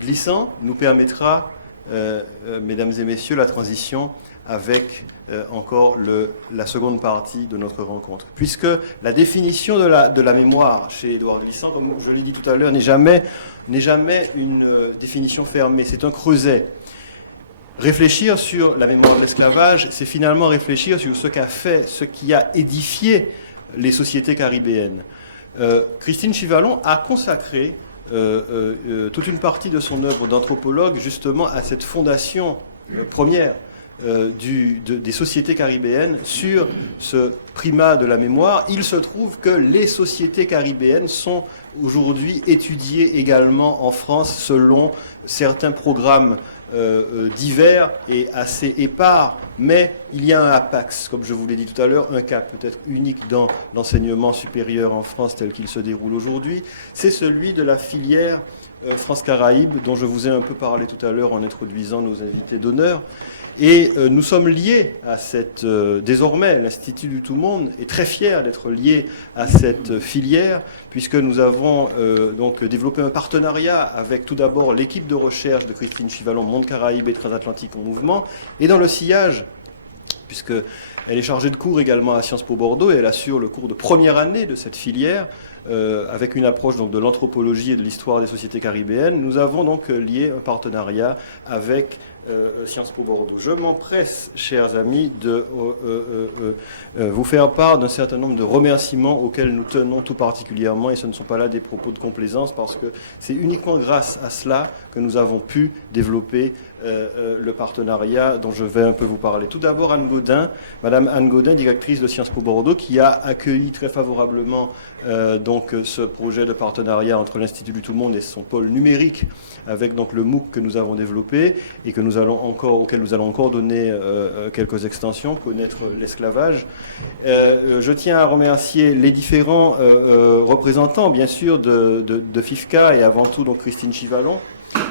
glissant nous permettra, mesdames et messieurs, la transition avec encore la seconde partie de notre rencontre. Puisque la définition de la mémoire chez Édouard Glissant, comme je l'ai dit tout à l'heure, n'est jamais une définition fermée, c'est un creuset. Réfléchir sur la mémoire de l'esclavage, c'est finalement réfléchir sur ce qu'a fait, ce qui a édifié les sociétés caribéennes. Christine Chivalon a consacré toute une partie de son œuvre d'anthropologue justement à cette fondation première des sociétés caribéennes sur ce primat de la mémoire. Il se trouve que les sociétés caribéennes sont aujourd'hui étudiées également en France selon certains programmes divers et assez épars, mais il y a un apax, comme je vous l'ai dit tout à l'heure, un cas peut-être unique dans l'enseignement supérieur en France tel qu'il se déroule aujourd'hui, c'est celui de la filière France-Caraïbes, dont je vous ai un peu parlé tout à l'heure en introduisant nos invités d'honneur. Et nous sommes liés à cette... désormais, l'Institut du Tout-Monde est très fier d'être lié à cette filière, puisque nous avons donc développé un partenariat avec tout d'abord l'équipe de recherche de Christine Chivalon, Monde Caraïbes et Transatlantique en Mouvement, et dans le sillage, puisqu'elle est chargée de cours également à Sciences Po Bordeaux, et elle assure le cours de première année de cette filière, avec une approche donc de l'anthropologie et de l'histoire des sociétés caribéennes. Nous avons donc lié un partenariat avec Sciences Po Bordeaux. Je m'empresse, chers amis, de vous faire part d'un certain nombre de remerciements auxquels nous tenons tout particulièrement, et ce ne sont pas là des propos de complaisance, parce que c'est uniquement grâce à cela que nous avons pu développer le partenariat dont je vais un peu vous parler. Tout d'abord, Anne Gaudin, Madame Anne Gaudin, directrice de Sciences Po Bordeaux, qui a accueilli très favorablement donc ce projet de partenariat entre l'Institut du Tout-Monde et son pôle numérique, avec donc le MOOC que nous avons développé et que auquel nous allons encore donner quelques extensions, connaître l'esclavage. Je tiens à remercier les différents représentants, bien sûr, de FIFCA et avant tout donc Christine Chivalon,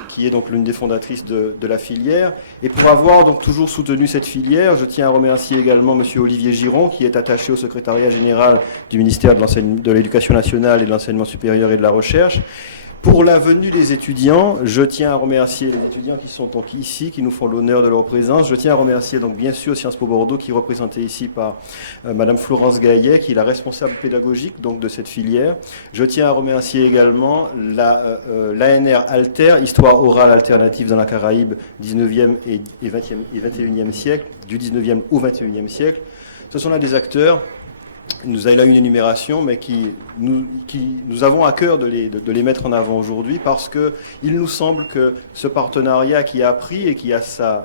qui est donc l'une des fondatrices de la filière. Et pour avoir donc toujours soutenu cette filière, je tiens à remercier également Monsieur Olivier Giron, qui est attaché au secrétariat général du ministère de l'Éducation nationale et de l'Enseignement supérieur et de la Recherche. Pour la venue des étudiants, je tiens à remercier les étudiants qui sont donc ici, qui nous font l'honneur de leur présence. Je tiens à remercier donc bien sûr Sciences Po Bordeaux, qui est représentée ici par Madame Florence Gaillet, qui est la responsable pédagogique donc de cette filière. Je tiens à remercier également l'ANR Alter, Histoire orale alternative dans la Caraïbe, 19e et 21e siècle, du 19e au 21e siècle. Ce sont là des acteurs. Nous avons là une énumération, mais nous avons à cœur de les mettre en avant aujourd'hui, parce que il nous semble que ce partenariat qui a pris et qui a sa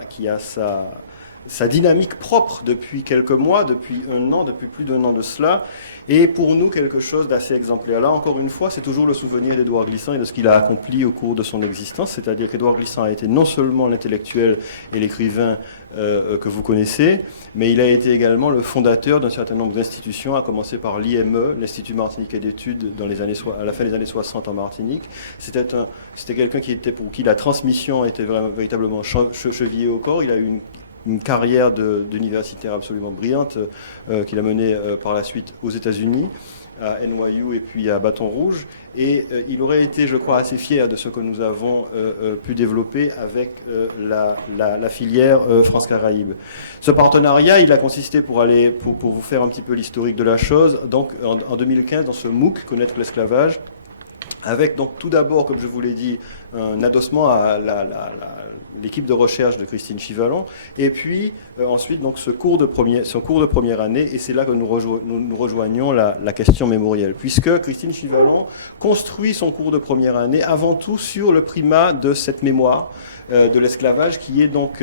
dynamique propre depuis quelques mois, depuis un an, depuis plus d'un an de cela, est pour nous quelque chose d'assez exemplaire. Là, encore une fois, c'est toujours le souvenir d'Édouard Glissant et de ce qu'il a accompli au cours de son existence, c'est-à-dire qu'Édouard Glissant a été non seulement l'intellectuel et l'écrivain que vous connaissez, mais il a été également le fondateur d'un certain nombre d'institutions, à commencer par l'IME, l'Institut martiniquais d'études, à la fin des années 60 en Martinique. C'était quelqu'un pour qui la transmission était véritablement chevillée au corps. Il a eu une carrière d'universitaire absolument brillante qu'il a menée par la suite aux États-Unis, à NYU et puis à Bâton Rouge. Et il aurait été, je crois, assez fier de ce que nous avons pu développer avec la filière France-Caraïbes. Ce partenariat, il a consisté, pour vous faire un petit peu l'historique de la chose, donc en 2015, dans ce MOOC, Connaître l'esclavage, avec donc tout d'abord, comme je vous l'ai dit, un adossement à l'équipe de recherche de Christine Chivalon, et puis ensuite donc ce cours de première année, et c'est là que nous rejoignons la question mémorielle, puisque Christine Chivalon construit son cours de première année avant tout sur le primat de cette mémoire de l'esclavage, qui est donc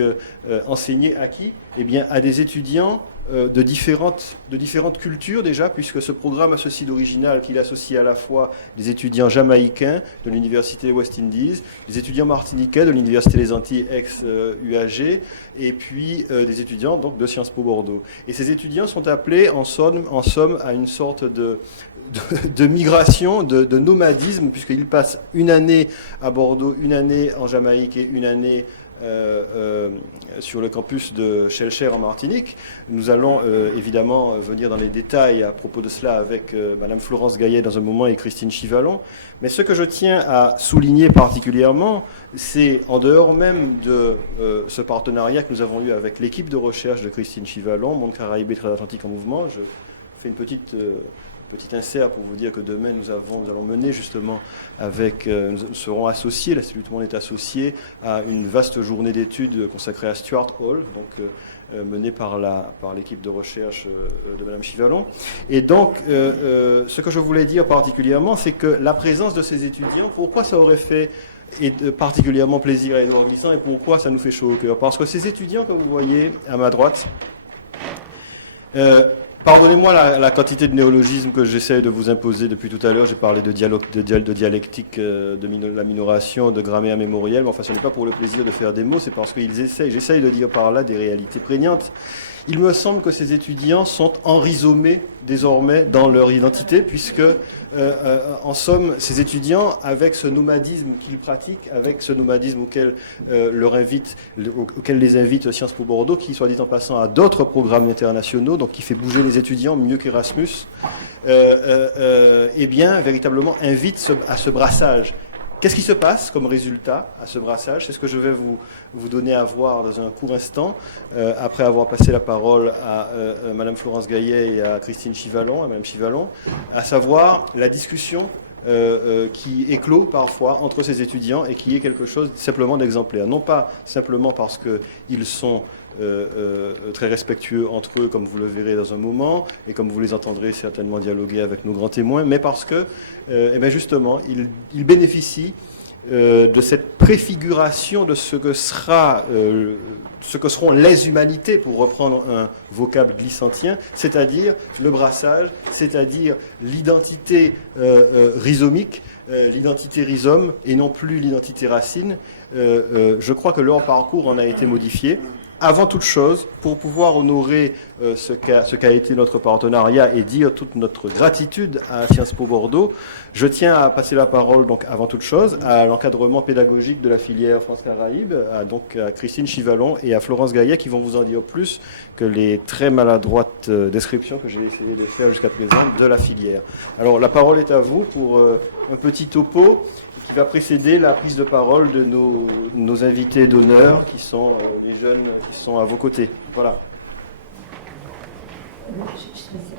enseigné à qui ? Eh bien, à des étudiants de différentes cultures déjà, puisque ce programme a ceci d'original qu'il associe à la fois des étudiants jamaïcains de l'université West Indies, des étudiants martiniquais de l'université des Antilles ex-UAG, et puis des étudiants donc de Sciences Po Bordeaux. Et ces étudiants sont appelés en somme à une sorte de migration, de nomadisme, puisqu'ils passent une année à Bordeaux, une année en Jamaïque et une année sur le campus de Schellcher en Martinique. Nous allons évidemment venir dans les détails à propos de cela avec Madame Florence Gaillet dans un moment et Christine Chivalon. Mais ce que je tiens à souligner particulièrement, c'est en dehors même de ce partenariat que nous avons eu avec l'équipe de recherche de Christine Chivalon, Monde Caraïbes et Transatlantique en mouvement. Je fais une petite insert pour vous dire que demain nous allons mener justement nous serons associés, la cellule Tout le monde est associée à une vaste journée d'études consacrée à Stuart Hall, donc menée par l'équipe de recherche de Madame Chivalon. Et donc, ce que je voulais dire particulièrement, c'est que la présence de ces étudiants, pourquoi ça aurait fait particulièrement plaisir à Édouard Glissant et pourquoi ça nous fait chaud au cœur? Parce que ces étudiants que vous voyez à ma droite, pardonnez-moi la quantité de néologismes que j'essaie de vous imposer depuis tout à l'heure. J'ai parlé de dialectique, de la minoration, de grammaire mémorielle. Mais enfin, ce n'est pas pour le plaisir de faire des mots, c'est parce j'essaye de dire par là des réalités prégnantes. Il me semble que ces étudiants sont enrhizomés désormais dans leur identité, puisque, en somme, ces étudiants, avec ce nomadisme qu'ils pratiquent, avec ce nomadisme auquel les invite Sciences Po Bordeaux, qui, soit dit en passant, a d'autres programmes internationaux, donc qui fait bouger les étudiants mieux qu'Erasmus, eh bien, véritablement invite à ce brassage. Qu'est-ce qui se passe comme résultat à ce brassage? C'est ce que je vais vous donner à voir dans un court instant, après avoir passé la parole à Madame Florence Gaillet et à Christine Chivalon, à Madame Chivalon, à savoir la discussion qui éclot parfois entre ces étudiants et qui est quelque chose simplement d'exemplaire. Non pas simplement parce qu'ils sont très respectueux entre eux, comme vous le verrez dans un moment, et comme vous les entendrez certainement dialoguer avec nos grands témoins, mais parce que, eh bien justement, ils bénéficient de cette préfiguration de ce que seront les humanités, pour reprendre un vocable glissantien, c'est-à-dire le brassage, c'est-à-dire l'identité rhizomique, l'identité rhizome, et non plus l'identité racine. Je crois que leur parcours en a été modifié. Avant toute chose, pour pouvoir honorer ce qu'a été notre partenariat et dire toute notre gratitude à Sciences Po Bordeaux, je tiens à passer la parole, donc avant toute chose, à l'encadrement pédagogique de la filière France-Caraïbes, à Christine Chivalon et à Florence Gaillet, qui vont vous en dire plus que les très maladroites descriptions que j'ai essayé de faire jusqu'à présent de la filière. Alors, la parole est à vous pour un petit topo qui va précéder la prise de parole de nos invités d'honneur, qui sont les jeunes qui sont à vos côtés. Voilà.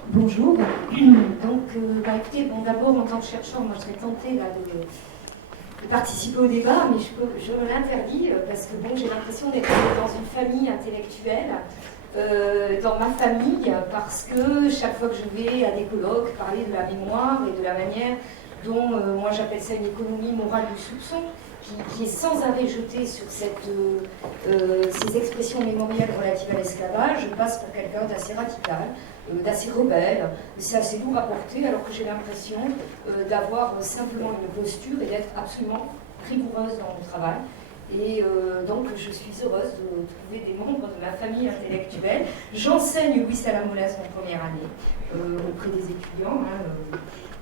Bonjour. Donc, écoutez, d'abord, en tant que chercheur, moi, je serais tentée là, de participer au débat, mais je me l'interdis parce que j'ai l'impression d'être dans une famille intellectuelle, dans ma famille, parce que chaque fois que je vais à des colloques parler de la mémoire et de la manière dont moi j'appelle ça une économie morale du soupçon, qui est sans arrêt jetée sur ces expressions mémorielles relatives à l'esclavage, je passe pour quelqu'un d'assez radical, d'assez rebelle, c'est assez lourd à porter, alors que j'ai l'impression d'avoir simplement une posture et d'être absolument rigoureuse dans mon travail. Et donc je suis heureuse de trouver des membres de ma famille intellectuelle. J'enseigne Louis Salamolès en première année auprès des étudiants.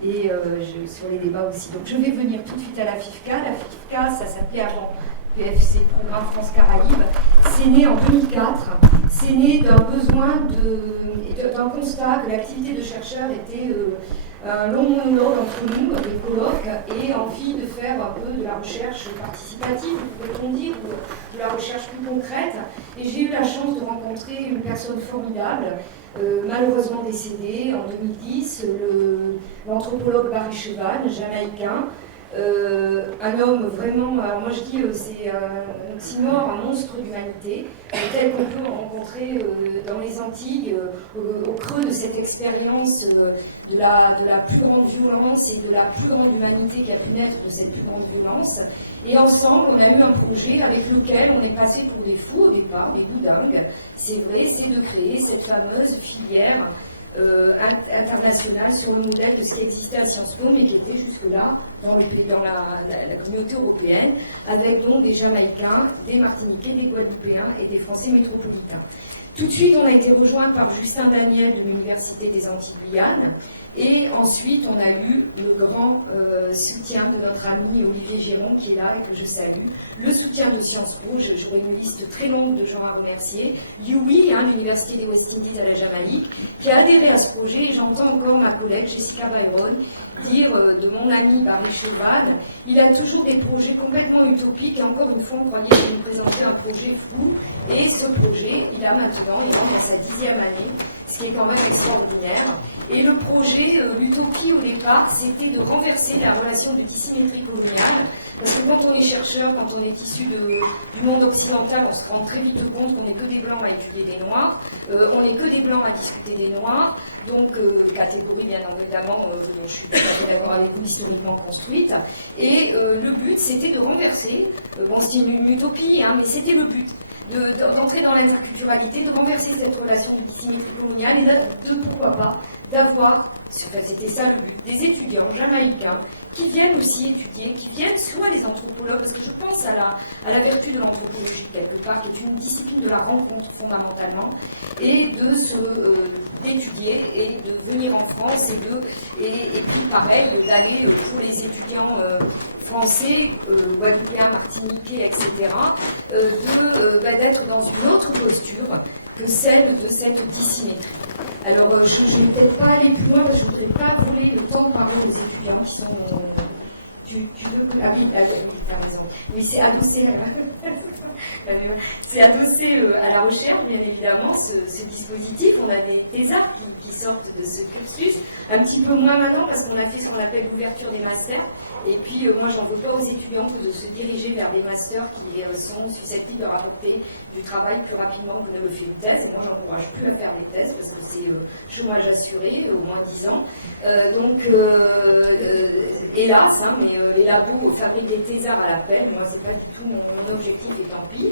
Sur les débats aussi. Donc je vais venir tout de suite à la FIFCA. La FIFCA, ça s'appelait avant PFC, Programme France-Caraïbes. C'est né en 2004. C'est né d'un besoin d'un constat que l'activité de chercheur était un long monologue entre nous, des colloques, et envie de faire un peu de la recherche participative, pourrait-on dire, ou de la recherche plus concrète. Et j'ai eu la chance de rencontrer une personne formidable, malheureusement décédé en 2010, l'anthropologue Barry Cheval, jamaïcain, un homme vraiment, moi je dis c'est un oxymore, un monstre d'humanité, tel qu'on peut rencontrer dans les Antilles, au creux de cette expérience de la plus grande violence et de la plus grande humanité qui a pu naître de cette plus grande violence. Et ensemble, on a eu un projet avec lequel on est passé pour des fous au départ, des boudingues, c'est vrai, c'est de créer cette fameuse filière internationale sur le modèle de ce qui existait à Sciences Po, mais qui était jusque-là dans la communauté européenne, avec donc des Jamaïcains, des Martiniquais, des Guadeloupéens et des Français métropolitains. Tout de suite, on a été rejoint par Justin Daniel de l'Université des Antilles Guyanes, Et ensuite, on a eu le grand soutien de notre ami Olivier Géron, qui est là et que je salue, le soutien de Sciences Po, j'aurais une liste très longue de gens à remercier, l'UWI, l'Université des West Indies à la Jamaïque, qui a adhéré à ce projet, et j'entends encore ma collègue Jessica Byron dire de mon ami Barry Cheval, il a toujours des projets complètement utopiques, et encore une fois, on croyait qu'il nous présentait un projet fou, et ce projet, il a maintenant, il rentre dans sa 10e année, ce qui est quand même extraordinaire. Et le projet, l'utopie au départ, c'était de renverser la relation de dissymétrie coloniale, parce que quand on est chercheur, quand on est issu du monde occidental, on se rend très vite compte qu'on n'est que des blancs à étudier des noirs, on n'est que des blancs à discuter des noirs, donc catégorie bien évidemment, je suis tout à fait d'accord avec vous, historiquement construite, et le but c'était de renverser, bon c'est une utopie, mais c'était le but, d'entrer dans l'interculturalité, de renverser cette relation de dissymétrie coloniale et de pourquoi pas d'avoir, enfin, c'était ça le but, des étudiants jamaïcains qui viennent aussi étudier, qui viennent soit les anthropologues, parce que je pense à la vertu de l'anthropologie quelque part, qui est une discipline de la rencontre fondamentalement, et d'étudier et de venir en France et puis pareil d'aller pour les étudiants français, guadeloupéens, martiniquais, etc., d'être dans une autre posture que celle de cette dissymétrie. Alors, je ne vais peut-être pas aller plus loin, parce que je ne voudrais pas voler le temps de parler aux étudiants qui sont... Tu veux... Ah oui, par exemple. Mais c'est adossé à la recherche, bien évidemment, ce dispositif. On a des thésards qui sortent de ce cursus, un petit peu moins maintenant, parce qu'on a fait ce qu'on appelle l'ouverture des masters. Et puis, moi, j'en veux pas aux étudiants que de se diriger vers des masters qui sont susceptibles de rapporter du travail plus rapidement que ne le fait une thèse. Et moi, j'encourage plus à faire des thèses, parce que c'est chômage assuré, au moins 10 ans. Hélas, mais les labos fabriquent des thésards à l'appel. Moi, c'est pas du tout mon objectif, et tant pis.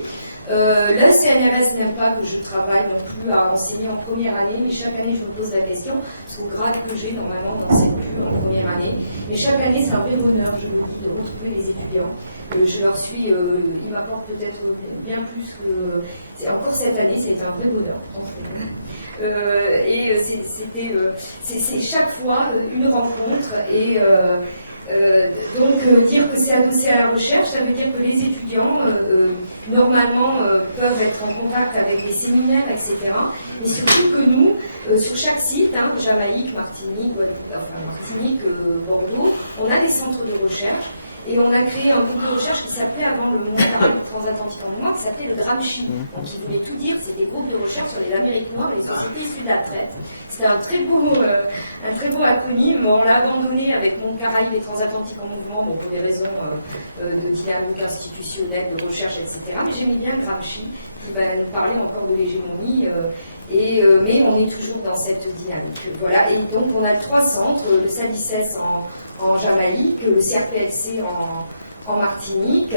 La CNRS n'aime pas que je travaille non plus à enseigner en première année, mais chaque année je me pose la question, parce qu'au grade que j'ai normalement d'enseigne plus en première année, mais chaque année c'est un vrai bonheur, je me dis, de retrouver les étudiants. Je leur suis, ils m'apportent peut-être bien plus que... Encore cette année, c'est un vrai bonheur, franchement. C'est chaque fois une rencontre et... donc, dire que c'est adossé à la recherche, ça veut dire que les étudiants, normalement, peuvent être en contact avec les séminaires, etc. Mais surtout que nous, sur chaque site, Jamaïque, Martinique, Bordeaux, on a des centres de recherche. Et on a créé un groupe de recherche qui s'appelait avant le monde transatlantique en mouvement, qui s'appelait le DRAMCHI. Donc il voulait tout dire, c'était des groupes de recherche sur les Amériques noires et les sociétés issues de la traite. C'était un très beau acronyme, on l'a abandonné avec Monde Caraïbes et Transatlantique en mouvement, donc pour des raisons de dynamique institutionnelle, de recherche, etc. Mais j'aimais bien DRAMCHI, qui va nous parler encore de l'hégémonie, mais on est toujours dans cette dynamique. Voilà, et donc on a 3 centres, le SADICES en Jamaïque, le CRPLC en Martinique,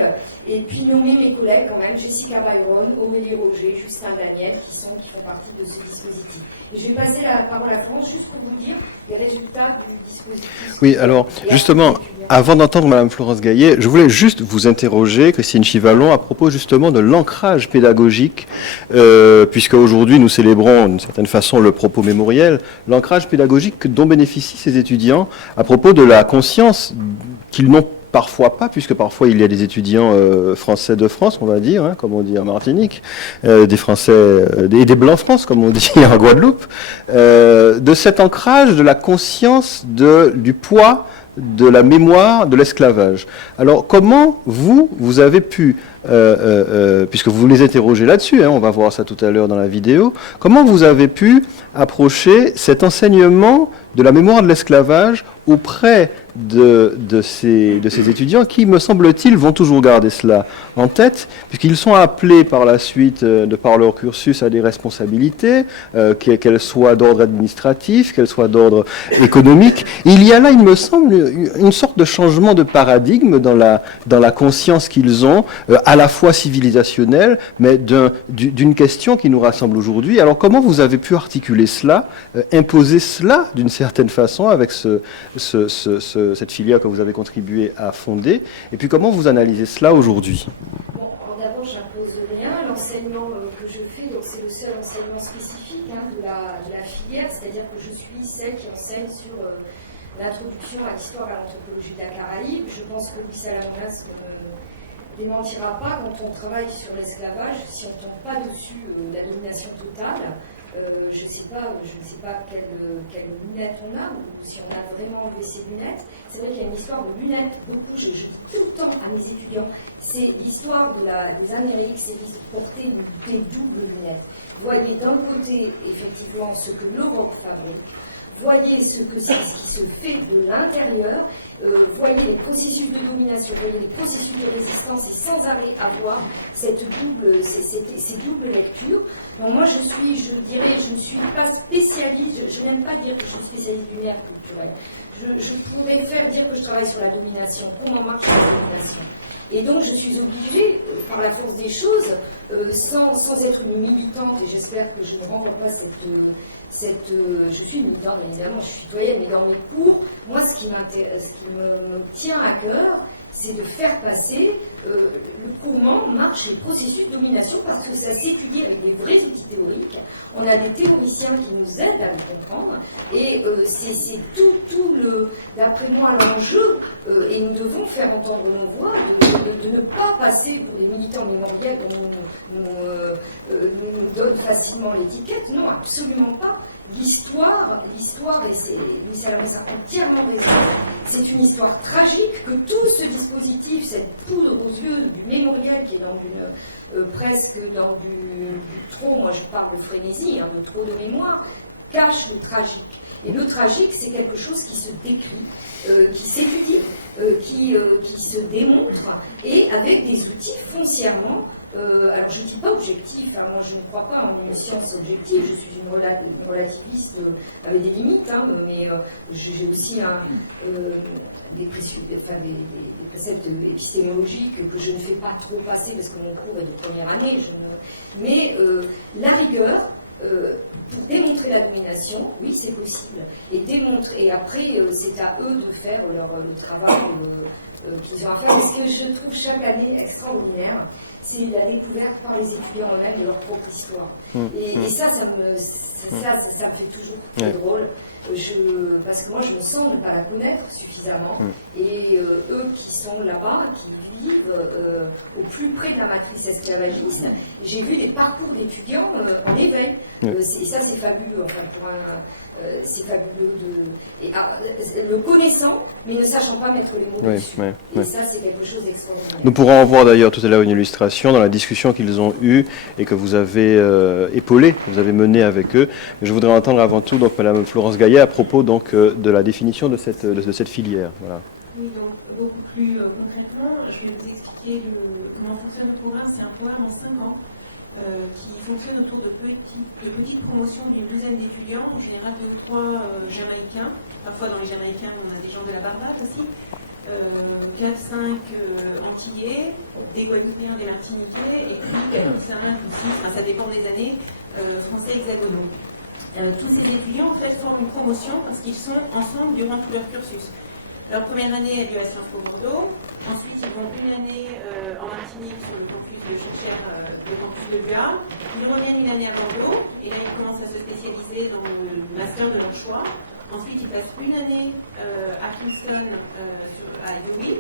et puis nommer mes collègues quand même, Jessica Byron, Aurélie Roger, Justin Daniel, qui font partie de ce dispositif. Et je vais passer la parole à France juste pour vous dire les résultats du dispositif. Oui, alors justement, avant d'entendre Mme Florence Gaillet, je voulais juste vous interroger, Christine Chivallon, à propos justement de l'ancrage pédagogique, puisque aujourd'hui nous célébrons d'une certaine façon le propos mémoriel, l'ancrage pédagogique dont bénéficient ces étudiants à propos de la conscience qu'ils n'ont parfois pas, puisque parfois il y a des étudiants français de France, on va dire, comme on dit en Martinique, des Français, des Blancs France, comme on dit en Guadeloupe, de cet ancrage de la conscience du poids de la mémoire de l'esclavage. Alors comment vous avez pu, puisque vous les interrogez là-dessus, on va voir ça tout à l'heure dans la vidéo, comment vous avez pu approcher cet enseignement de la mémoire de l'esclavage auprès de ces étudiants qui, me semble-t-il, vont toujours garder cela en tête, puisqu'ils sont appelés par la suite, de par leur cursus, à des responsabilités, qu'elles soient d'ordre administratif, qu'elles soient d'ordre économique. Et il y a là, il me semble, une sorte de changement de paradigme dans la conscience qu'ils ont, à la fois civilisationnelle, mais d'une question qui nous rassemble aujourd'hui. Alors comment vous avez pu articuler cela, imposer cela d'une certaine façon avec cette filière que vous avez contribué à fonder, et puis comment vous analysez cela aujourd'hui? Bon, d'abord, j'impose rien. L'enseignement que je fais, donc c'est le seul enseignement spécifique de la filière, c'est-à-dire que je suis celle qui enseigne sur l'introduction à l'histoire à l'anthropologie de la Caraïbe. Je pense que Luis Salamanca ne démentira pas quand on travaille sur l'esclavage, si on ne tombe pas dessus la domination totale. Je ne sais pas quelles lunettes on a, ou si on a vraiment enlevé ces lunettes. C'est vrai qu'il y a une histoire de lunettes, beaucoup, je dis tout le temps à mes étudiants, c'est l'histoire des Amériques, c'est porter des doubles lunettes. Voyez d'un côté, effectivement, ce que l'Europe fabrique, voyez ce qui se fait de l'intérieur, voyez les processus de domination, voyez les processus de résistance, et sans arrêt avoir ces doubles lectures. Bon, moi, je ne suis pas spécialiste, je n'aime pas dire que je suis spécialiste du nerf culturel. Je pourrais faire dire que je travaille sur la domination, comment marche la domination. Et donc, je suis obligée, par la force des choses, sans être une militante, et j'espère que je ne renvoie pas je suis militante, évidemment, je suis citoyenne, mais dans mes cours, moi, ce qui me tient à cœur, c'est de faire passer comment marchent les processus de domination, parce que ça s'étudie avec des vrais outils théoriques. On a des théoriciens qui nous aident à le comprendre, et c'est tout d'après moi, l'enjeu, et nous devons faire entendre nos voix, de ne pas passer pour des militants mémoriels dont nous donne facilement l'étiquette. Non, absolument pas. L'histoire, et c'est Luis Salamanca a entièrement raison, c'est une histoire tragique, que tout ce dispositif, cette poudre aux yeux du mémorial qui est presque dans du trop, moi je parle de frénésie, de trop de mémoire, cache le tragique. Et le tragique, c'est quelque chose qui se décrit, qui s'étudie, qui se démontre, et avec des outils foncièrement. Alors je ne dis pas objectif, moi je ne crois pas en une science objective, je suis une relativiste avec des limites, mais j'ai aussi des préceptes épistémologiques que je ne fais pas trop passer parce que mon cours est de première année. Mais la rigueur, pour démontrer la domination, oui c'est possible, et après c'est à eux de faire le travail qu'ils ont à faire. Mais ce que je trouve chaque année extraordinaire, c'est la découverte par les étudiants eux-mêmes de leur propre histoire. Et ça me fait toujours très drôle, parce que moi je me sens ne pas la connaître suffisamment, et eux qui sont là-bas, qui vivent au plus près de la matrice esclavagiste, j'ai vu des parcours d'étudiants en éveil, et ça c'est fabuleux, c'est fabuleux le connaissant, mais ne sachant pas mettre les mots dessus. Et ça c'est quelque chose d'extraordinaire. Nous pourrons en voir d'ailleurs tout à l'heure une illustration dans la discussion qu'ils ont eue et que vous avez épaulée, que vous avez menée avec eux. Je voudrais entendre avant tout donc Madame Florence Gaillet à propos donc de la définition de cette filière. Voilà. Oui, donc beaucoup plus concrètement, je vais vous expliquer comment fonctionne le programme. C'est un programme en 5 ans qui fonctionne autour de petites promotions d'une douzaine d'étudiants, en général 2 ou 3 Jamaïcains. Parfois dans les Jamaïcains, on a des gens de la Barbade aussi. 4-5 Antillais, des Guadeloupéens, des Martiniquais, et puis 4 ou 5 ou 6, ça dépend des années, français hexagonaux. Tous ces étudiants en fait forment une promotion parce qu'ils sont ensemble durant tout leur cursus. Leur première année a lieu à Sciences Po Bordeaux, ensuite ils vont une année en Martinique sur le campus de Chercheurs, le campus de l'UA, ils reviennent une année à Bordeaux, et là ils commencent à se spécialiser dans le master de leur choix. Ensuite ils passent une année à Kingston, à UWI,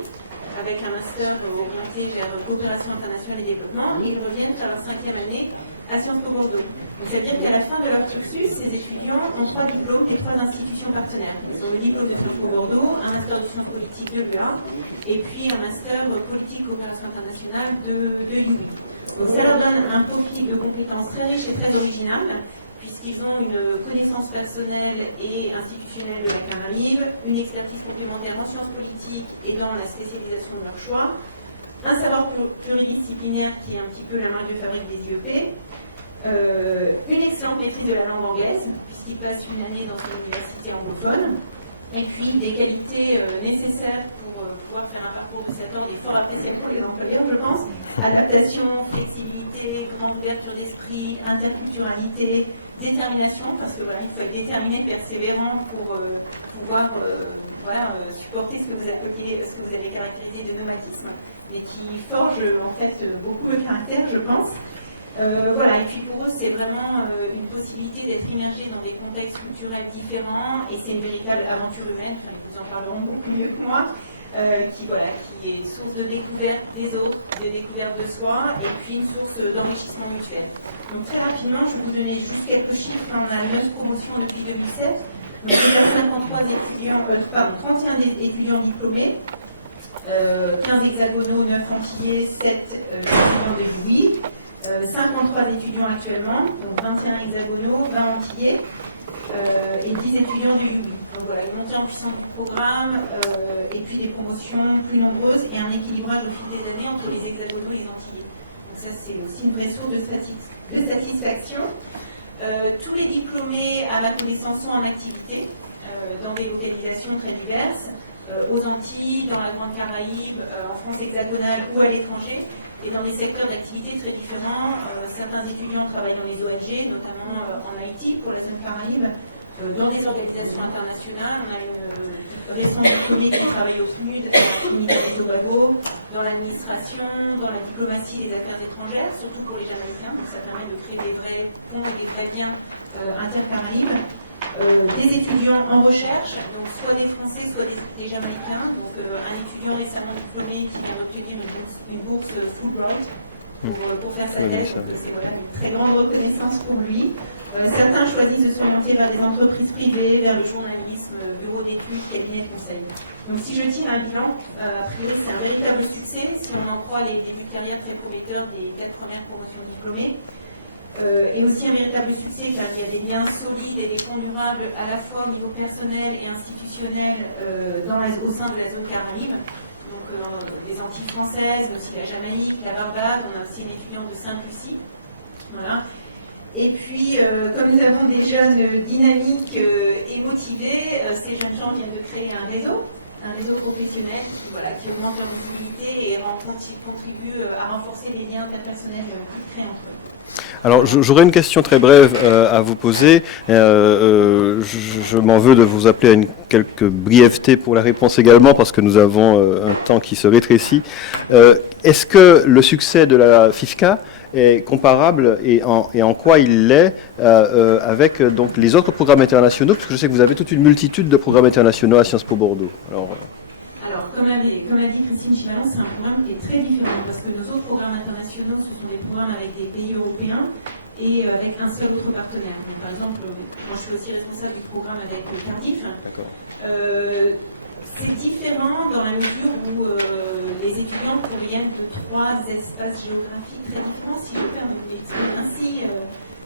avec un master orienté vers coopération internationale et développement, et ils reviennent faire leur 5e année à Sciences Po Bordeaux. Donc, c'est-à-dire qu'à la fin de leur cursus, ces étudiants ont 3 diplômes des 3 institutions partenaires. Ils ont le diplôme de Sciences Po Bordeaux, un master de sciences politiques de l'UA, et puis un master politique coopération internationale de l'UI. Donc ça leur donne un profil de compétences très riche et très original, puisqu'ils ont une connaissance personnelle et institutionnelle de la Caraïbe, une expertise complémentaire en sciences politiques et dans la spécialisation de leur choix, un savoir pluridisciplinaire qui est un petit peu la marque de fabrique des IEP, une excellente maîtrise de la langue anglaise, puisqu'ils passent une année dans une université anglophone, et puis des qualités nécessaires pour pouvoir faire un parcours de 7 ans et fort apprécié pour les employeurs, je pense. Adaptation, flexibilité, grande ouverture d'esprit, interculturalité, détermination, parce que voilà, il faut être déterminé, persévérant pour pouvoir supporter ce que vous avez caractérisé de nomadisme, et qui forge en fait beaucoup le caractère, je pense. Voilà, et puis pour eux, c'est vraiment une possibilité d'être immergé dans des contextes culturels différents, et c'est une véritable aventure humaine, enfin, ils vous en parleront beaucoup mieux que moi, qui est source de découverte des autres, de découverte de soi, et puis une source d'enrichissement mutuel. Donc très rapidement, je vais vous donner juste quelques chiffres. On a 9 promotions depuis 2007, donc il y a 31 étudiants diplômés, 15 hexagonaux, 9 antillais, 7 étudiants de Louis, 53 étudiants actuellement, donc 21 hexagonaux, 20 antillais et 10 étudiants du Louis. Donc voilà, une montée en puissance du programme et puis des promotions plus nombreuses et un équilibrage au fil des années entre les hexagonaux et les antillais. Donc ça, c'est aussi une vraie source de satisfaction. Tous les diplômés, à ma connaissance, sont en activité dans des localisations très diverses, aux Antilles, dans la Grande Caraïbe, en France hexagonale ou à l'étranger, et dans des secteurs d'activité très différents. Certains étudiants travaillent dans les ONG, notamment en Haïti pour la zone Caraïbe, dans des organisations internationales. On a une récente diplômée qui travaille au PNUD, à Trinidad et Tobago, dans l'administration, dans la diplomatie et les affaires étrangères, surtout pour les Jamaïcains. Donc ça permet de créer des vrais ponts et des vrais liens intercaraïbes. Des étudiants en recherche, donc soit des Français, soit des Jamaïcains. Donc un étudiant récemment diplômé qui vient d'obtenir une bourse Fulbright pour faire sa thèse. Donc c'est voilà, une très grande reconnaissance pour lui. Certains choisissent de s'orienter vers des entreprises privées, vers le journalisme, bureau d'études, cabinet de conseil. Donc si je tire un bilan, a priori c'est un véritable succès, si on en croit les débuts de carrière très prometteurs des 4 premières promotions diplômées. Et aussi un véritable succès car il y a des liens solides et des ponts durables à la fois au niveau personnel et institutionnel au sein de la zone Caraïbe. Donc les Antilles françaises, mais aussi la Jamaïque, la Barbade, on a aussi une étudiante de Sainte-Lucie. Voilà. Et puis, comme nous avons des jeunes dynamiques et motivés, ces jeunes gens viennent de créer un réseau professionnel qui augmente leur visibilité et contribue à renforcer les liens interpersonnels qu'ils créent entre eux. Alors, j'aurais une question très brève à vous poser. Je m'en veux de vous appeler à quelques brièvetés pour la réponse également, parce que nous avons un temps qui se rétrécit. Est-ce que le succès de la FIFCA est comparable et en quoi il l'est avec donc, les autres programmes internationaux, puisque je sais que vous avez toute une multitude de programmes internationaux à Sciences Po Bordeaux. Alors comme a dit Christine Chivalon, c'est un programme qui est très différent, parce que nos autres programmes internationaux, ce sont des programmes avec des pays européens et avec un seul autre partenaire. Donc, par exemple, moi je suis aussi responsable du programme avec Cardiff. C'est différent dans la mesure où les étudiants proviennent de 3 espaces géographiques très différents, si je peux l'exprimer ainsi.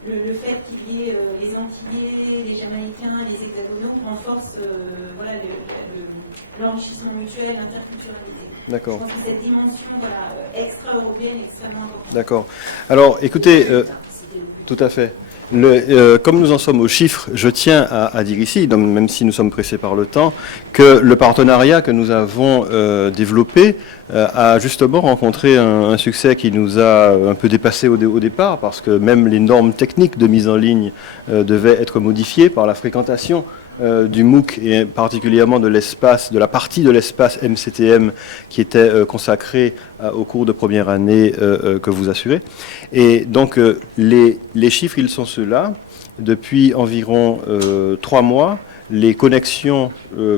Le fait qu'il y ait les Antillais, les Jamaïcains, les hexagonaux renforce l'enrichissement mutuel, l'interculturalité. D'accord. Je pense que cette dimension extra-européenne est extrêmement importante. D'accord. Alors, écoutez, tout à fait. Comme nous en sommes aux chiffres, je tiens à dire ici, donc même si nous sommes pressés par le temps, que le partenariat que nous avons développé a justement rencontré un succès qui nous a un peu dépassé au départ, parce que même les normes techniques de mise en ligne devaient être modifiées par la fréquentation du MOOC et particulièrement de la partie de l'espace MCTM qui était consacrée au cours de première année que vous assurez. Et donc les chiffres, ils sont ceux-là. Depuis environ 3 mois, les connexions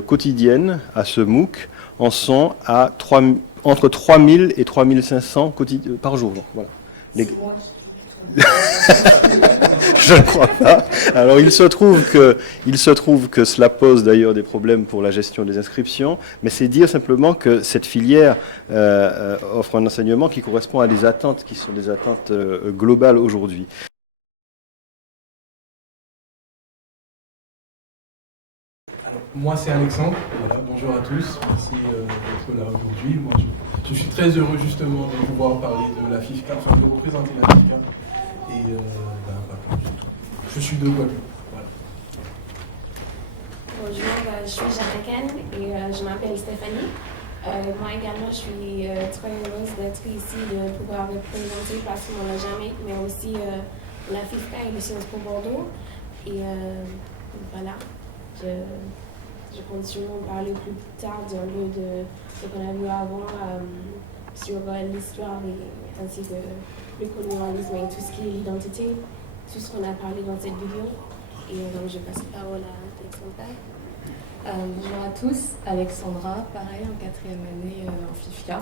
quotidiennes à ce MOOC en sont à entre 3000 et 3500 par jour. Voilà. Je ne crois pas. Alors il se trouve que cela pose d'ailleurs des problèmes pour la gestion des inscriptions, mais c'est dire simplement que cette filière offre un enseignement qui correspond à des attentes qui sont des attentes globales aujourd'hui. Alors, moi c'est Alexandre, voilà, bonjour à tous, merci d'être là aujourd'hui. Moi je suis très heureux justement de pouvoir parler de la FIFCA, enfin de représenter la FIFCA. Et je suis de Guadeloupe. Voilà. Bonjour, je suis jamaïcaine et je m'appelle Stéphanie. Moi également, je suis très heureuse d'être ici, de pouvoir représenter pas seulement la Jamaïque, mais aussi la FIFCA et le Sciences Po Bordeaux. Et voilà, je continue à parler plus tard d'un lieu de ce qu'on a vu avant sur l'histoire ainsi que le colonialisme et tout ce qui est l'identité, tout ce qu'on a parlé dans cette vidéo. Et donc je passe la parole à Alexandra. Bonjour à tous, Alexandra, pareil, en 4e année en FIFCA.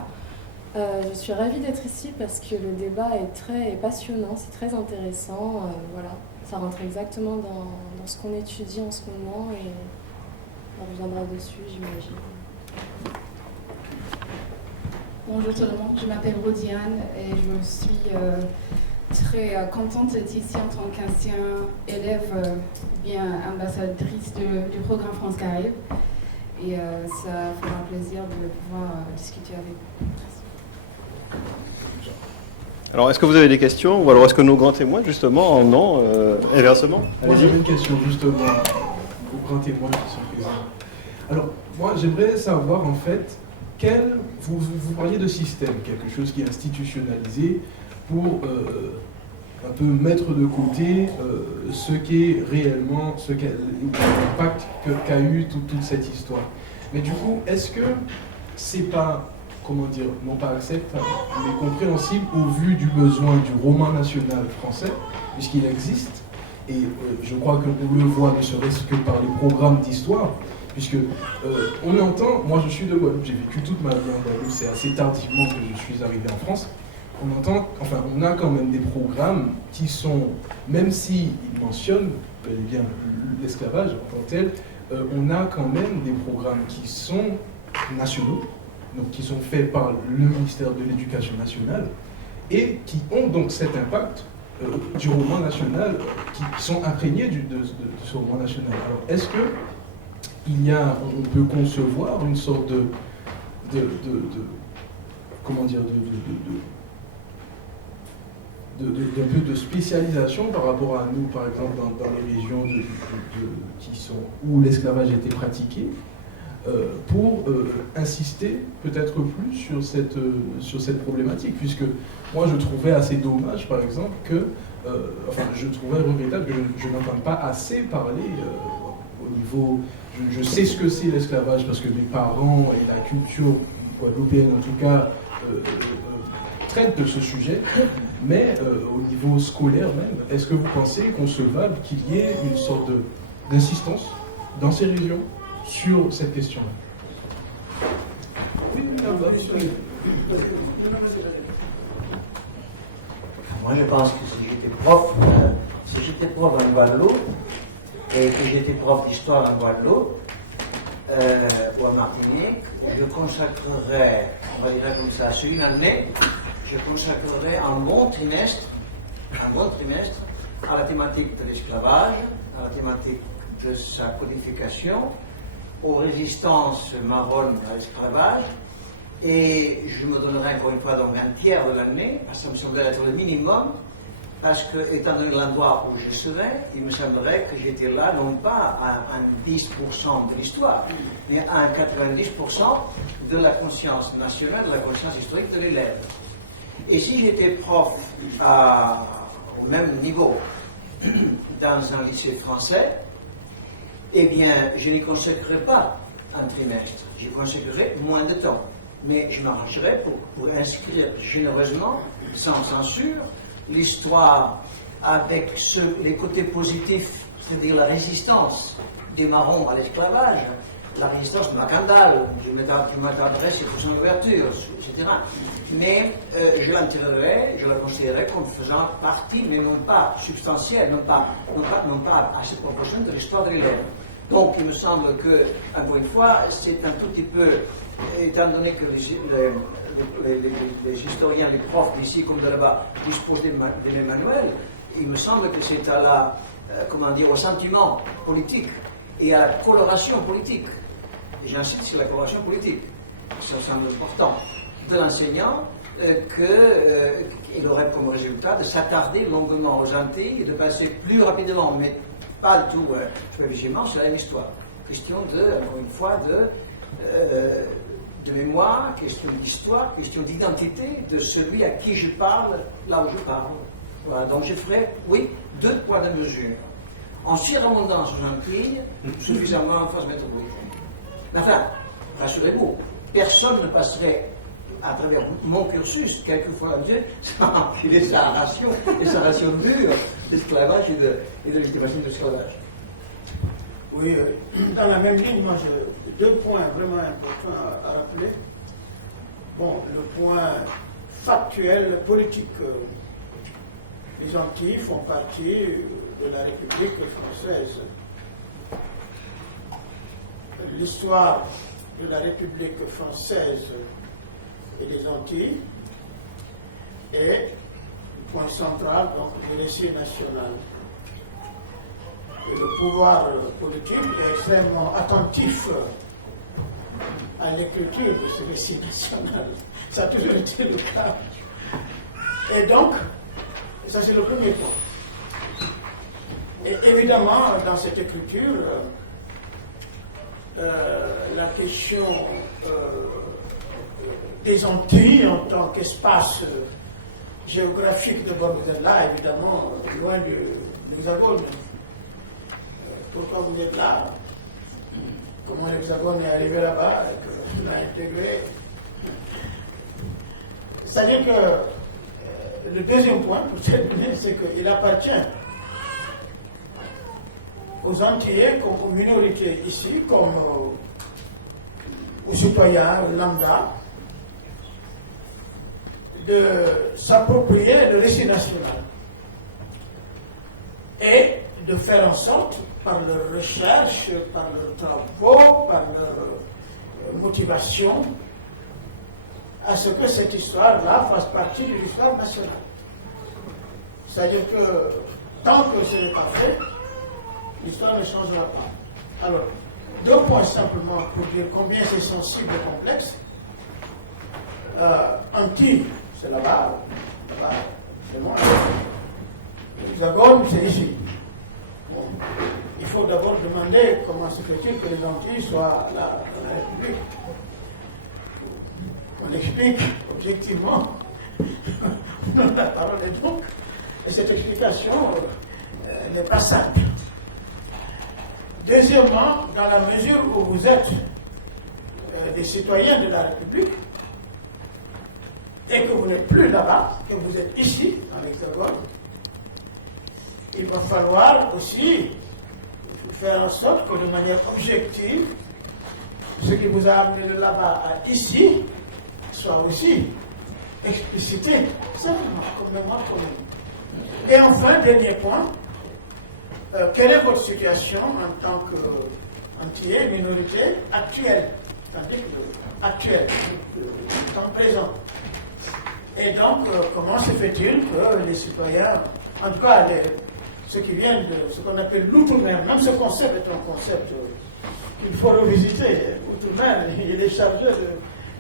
Je suis ravie d'être ici parce que le débat est passionnant, c'est très intéressant. Voilà, ça rentre exactement dans ce qu'on étudie en ce moment et on reviendra dessus, j'imagine. Bonjour tout le monde, je m'appelle Rodiane et je suis très contente d'être ici en tant qu'ancien élève, bien ambassadrice du programme France Caraïbes. Et ça fera plaisir de pouvoir discuter avec vous. Alors, est-ce que vous avez des questions ou alors est-ce que nos grands témoins, justement, en ont inversement? Moi, j'avais une question, justement, aux grands témoins qui sont présents. Alors, moi, j'aimerais savoir, en fait, vous parliez de système, quelque chose qui est institutionnalisé pour un peu mettre de côté ce qu'est réellement, l'impact qu'a eu toute cette histoire. Mais du coup, est-ce que c'est pas, comment dire, non pas acceptable, mais compréhensible au vu du besoin du roman national français, puisqu'il existe, et je crois qu'on le voit ne serait-ce que par les programmes d'histoire, puisque on entend, moi je suis de Guadeloupe, j'ai vécu toute ma vie en Guadeloupe, c'est assez tardivement que je suis arrivé en France, on a quand même des programmes qui sont, même s'ils mentionnent bel et bien l'esclavage en tant que tel, on a quand même des programmes qui sont nationaux, donc qui sont faits par le ministère de l'Éducation nationale, et qui ont donc cet impact du roman national, qui sont imprégnés de ce roman national. Alors, est-ce que on peut concevoir une sorte comment dire, d'un peu de spécialisation par rapport à nous, par exemple, dans les régions où l'esclavage a été pratiqué, pour insister peut-être plus sur cette problématique, puisque moi je trouvais assez dommage, par exemple, je trouvais regrettable que je n'entende pas assez parler au niveau... Je sais ce que c'est l'esclavage parce que mes parents et la culture guadeloupéenne, en tout cas, traitent de ce sujet, mais au niveau scolaire même, est-ce que vous pensez concevable qu'il y ait une sorte d'insistance dans ces régions sur cette question-là? Oui, moi, je pense que si j'étais prof en Guadeloupe et que j'étais prof d'histoire en Guadeloupe ou en Martinique, je consacrerais, on va dire comme ça, sur une année, je consacrerais un bon trimestre à la thématique de l'esclavage, à la thématique de sa codification, aux résistances marronnes à l'esclavage, et je me donnerai encore une fois donc un tiers de l'année, parce que ça me semblerait être le minimum, parce que, étant donné l'endroit où je serais, il me semblerait que j'étais là non pas à un 10% de l'histoire, mais à un 90% de la conscience nationale, de la conscience historique de l'élève. Et si j'étais prof au même niveau dans un lycée français, eh bien, je n'y consacrerai pas un trimestre, j'y consacrerai moins de temps. Mais je m'arrangerai pour inscrire généreusement, sans censure, l'histoire avec les côtés positifs, c'est-à-dire la résistance des marrons à l'esclavage, la résistance de Macandal, qui m'attendrait sur son ouverture, etc. Mais je l'intégrerai, je la considérerai comme faisant partie, mais non pas substantielle, non pas à cette proportion de l'histoire de l'élève. Donc il me semble que, encore une fois, c'est un tout petit peu, étant donné que les historiens, les profs d'ici comme de là-bas disposent des manuels, il me semble que c'est au sentiment politique et à la coloration politique. Et j'insiste sur la coloration politique. Ça semble important de l'enseignant qu'il aurait comme résultat de s'attarder longuement aux Antilles et de passer plus rapidement, mais pas du tout privilégiément, sur une histoire. Question encore une fois, de mémoire, question d'histoire, question d'identité de celui à qui je parle, là où je parle. Voilà, donc je ferai, oui, 2 points de mesure. En surabondance aux Antilles, suffisamment en France métropolitaine. Enfin, rassurez-vous, personne ne passerait à travers mon cursus, quelquefois, ça enculé sa ration, et sa ration dure d'esclavage et de légitimation de l'esclavage. Oui, dans la même ligne, moi, j'ai 2 points vraiment importants à rappeler. Bon, le point factuel, politique. Les Antilles font partie de la République française. L'histoire de la République française et des Antilles est le point central donc, du récit national. Et le pouvoir politique est extrêmement attentif à l'écriture de ce récit national. Ça a toujours été le cas. Et donc, ça c'est le premier point. Et évidemment, dans cette écriture, la question des Antilles en tant qu'espace géographique de bord vous êtes là, évidemment, loin de l'Hexagone. Pourquoi vous êtes là? Comment l'Hexagone est arrivé là-bas et que l'a intégré? C'est-à-dire que le deuxième point, pour terminer, c'est qu'il appartient aux Antillais comme aux minorités ici, comme aux citoyens, aux lambda, de s'approprier le récit national et de faire en sorte, par leurs recherches, par leurs travaux, par leur motivation, à ce que cette histoire-là fasse partie de l'histoire nationale. C'est-à-dire que tant que ce n'est pas fait, l'histoire ne changera pas. Alors, 2 points simplement pour dire combien c'est sensible et complexe. Antilles, c'est là-bas, c'est loin. L'Hexagone, c'est ici. Bon, il faut d'abord demander comment se fait-il que les Antilles soient là dans la République. On explique objectivement. La parole est donc. Et cette explication n'est pas simple. Deuxièmement, dans la mesure où vous êtes des citoyens de la République et que vous n'êtes plus là-bas, que vous êtes ici, dans l'Hexagone, il va falloir aussi faire en sorte que de manière objective, ce qui vous a amené de là-bas à ici soit aussi explicité, simplement, comme mémoire commune. Et enfin, dernier point, quelle est votre situation en tant qu'Antillais, minorité actuelle, c'est-à-dire actuelle, en temps présent. Et donc, comment se fait-il que les citoyens, en tout cas ceux qui viennent de ce qu'on appelle l'outre-mer, même ce concept est un concept qu'il faut revisiter. L'outre-mer, il est chargé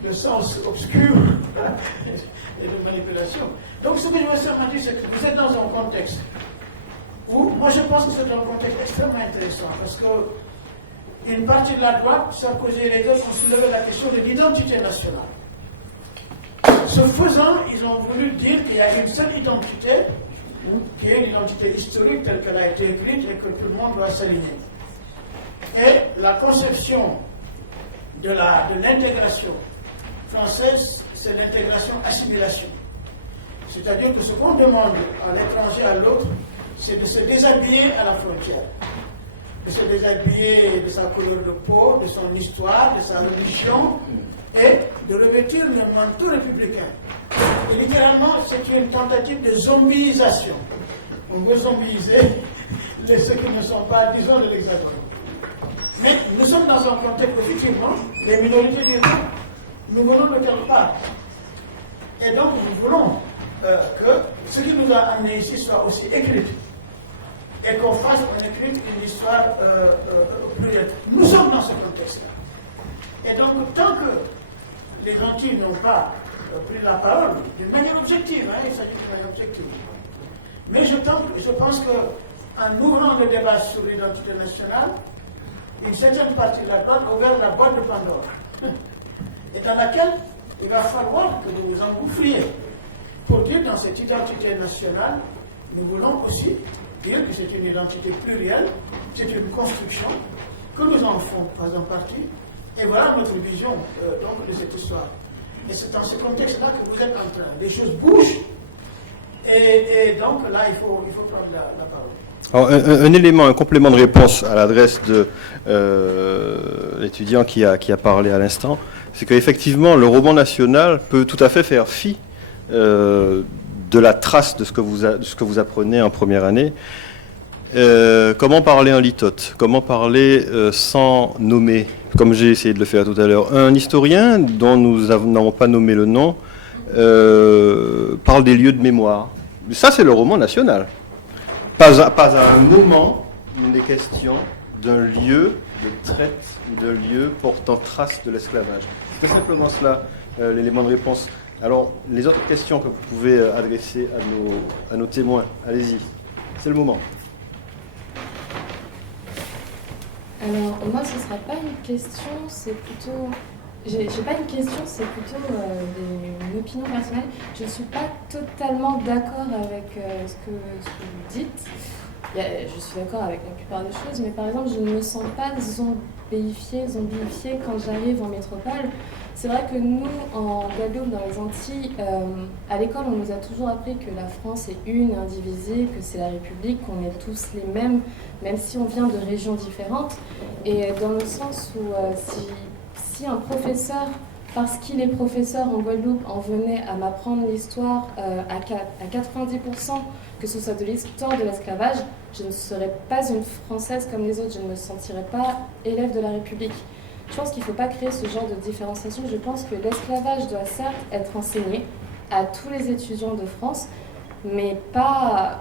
de sens obscur et de manipulation. Donc, ce que je veux seulement dire, c'est que vous êtes dans un contexte où, moi je pense que c'est un contexte extrêmement intéressant, parce que une partie de la droite, Sarkozy et les autres, ont soulevé la question de l'identité nationale. Ce faisant, ils ont voulu dire qu'il y a une seule identité, qui est l'identité historique telle qu'elle a été écrite et que tout le monde doit s'aligner. Et la conception de l'intégration française, c'est l'intégration-assimilation. C'est-à-dire que ce qu'on demande à l'étranger, à l'autre, c'est de se déshabiller à la frontière, de se déshabiller de sa couleur de peau, de son histoire, de sa religion, et de revêtir le manteau républicain. Et littéralement, c'est une tentative de zombiisation. On veut zombiiser ceux qui ne sont pas, disons, de l'Hexagone. Mais nous sommes dans un contexte, effectivement, les minorités disent nous venons de quelque part. Et donc, nous voulons que ce qui nous a amenés ici soit aussi écrit. Et qu'on fasse, on écrit une histoire plurielle. Nous sommes dans ce contexte-là. Et donc, tant que les Antilles n'ont pas pris la parole, d'une manière objective, il s'agit d'une manière objective. Mais je pense qu'en ouvrant le débat sur l'identité nationale, une certaine partie de la droite a ouvert la boîte de Pandore, et dans laquelle il va falloir que vous vous engouffriez pour dire dans cette identité nationale, nous voulons aussi dire que c'est une identité plurielle, c'est une construction, que nous en faisons partie, et voilà notre vision donc, de cette histoire. Et c'est dans ce contexte-là que vous êtes en train. Les choses bougent. Et donc là, il faut prendre la parole. Alors, un élément, un complément de réponse à l'adresse de l'étudiant qui a parlé à l'instant, c'est qu'effectivement, le roman national peut tout à fait faire fi de la trace de ce que vous apprenez en première année. Comment parler en litote? Comment parler sans nommer, comme j'ai essayé de le faire tout à l'heure? Un historien dont nous n'avons pas nommé le nom parle des lieux de mémoire. Ça, c'est le roman national. Pas à un moment, il n'est question d'un lieu de traite ou d'un lieu portant trace de l'esclavage. C'est simplement cela, l'élément de réponse. Alors, les autres questions que vous pouvez adresser à nos témoins, allez-y, c'est le moment. Alors, moi, ce ne sera pas une question, c'est plutôt... J'ai pas une question, c'est plutôt une opinion personnelle. Je ne suis pas totalement d'accord avec ce que vous dites. Je suis d'accord avec la plupart des choses, mais par exemple, je ne me sens pas zombifiée quand j'arrive en métropole. C'est vrai que nous, en Guadeloupe, dans les Antilles, à l'école, on nous a toujours appris que la France est une, indivisible, que c'est la République, qu'on est tous les mêmes, même si on vient de régions différentes. Et dans le sens où si un professeur, parce qu'il est professeur en Guadeloupe, en venait à m'apprendre l'histoire à 90%, que ce soit de l'histoire de l'esclavage, je ne serais pas une Française comme les autres, je ne me sentirais pas élève de la République. Je pense qu'il ne faut pas créer ce genre de différenciation. Je pense que l'esclavage doit certes être enseigné à tous les étudiants de France, mais pas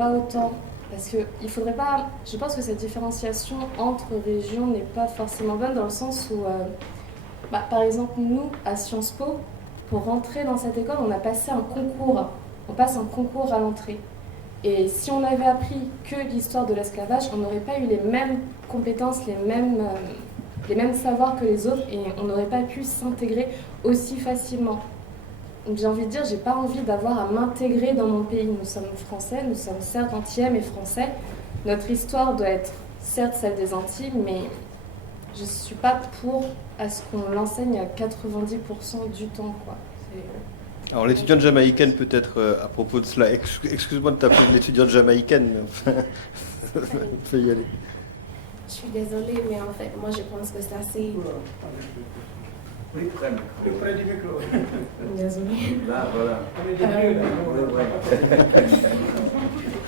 autant. Parce qu'il faudrait pas... Je pense que cette différenciation entre régions n'est pas forcément bonne dans le sens où, par exemple, nous, à Sciences Po, pour rentrer dans cette école, on a passé un concours. On passe un concours à l'entrée. Et si on avait appris que l'histoire de l'esclavage, on n'aurait pas eu les mêmes compétences, les mêmes savoirs que les autres, et on n'aurait pas pu s'intégrer aussi facilement. Donc j'ai envie de dire, j'ai pas envie d'avoir à m'intégrer dans mon pays. Nous sommes français, nous sommes certes antillais mais français. Notre histoire doit être certes celle des Antilles, mais je suis pas pour à ce qu'on l'enseigne à 90% du temps, quoi. Alors l'étudiante jamaïcaine peut-être à propos de cela, excuse-moi de t'appeler l'étudiante jamaïcaine, mais enfin, on peut y aller. Je suis désolée, mais en fait, moi je pense que c'est assez... Plus près du micro. Désolée. Là, voilà.